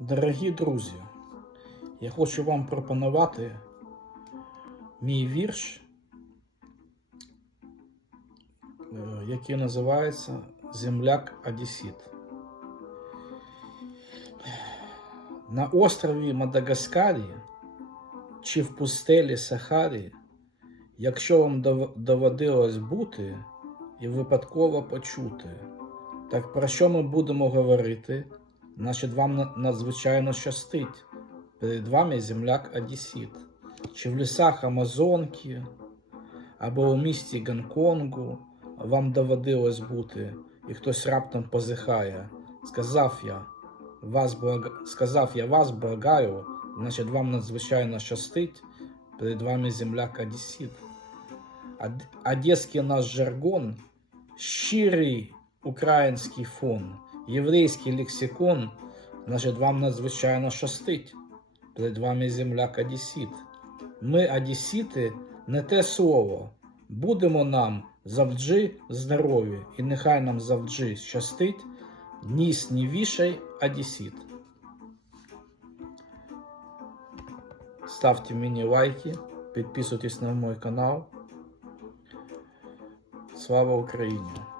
Дорогі друзі, я хочу вам пропонувати мій вірш, е, який називається Земляк Одесіт. На острові Мадагаскарі чи в пустелі Сахарі, якщо вам доводилось бути і випадково почути, так про що ми будемо говорити? Значить, вам надзвичайно щастить. Перед вами земляк Одесіт. Чи в лісах Амазонки, або у місті Гонконгу вам доводилось бути, і хтось раптом позихає. Сказав я, вас благ... сказав я вас благаю, значить вам надзвичайно щастить. Перед вами земляк Одесіт. Од- Одеський наш жаргон, щирий український фон, єврейський лексикон, вам надзвичайно щастить. Перед вами земляк Одесіт. Ми, Одесіти, не те слово. Будемо нам завжди здорові, і нехай нам завжди щастить. Ніс не вішай, Одесіт. Ставте мені лайки, підписуйтесь на мой канал. Слава Україні!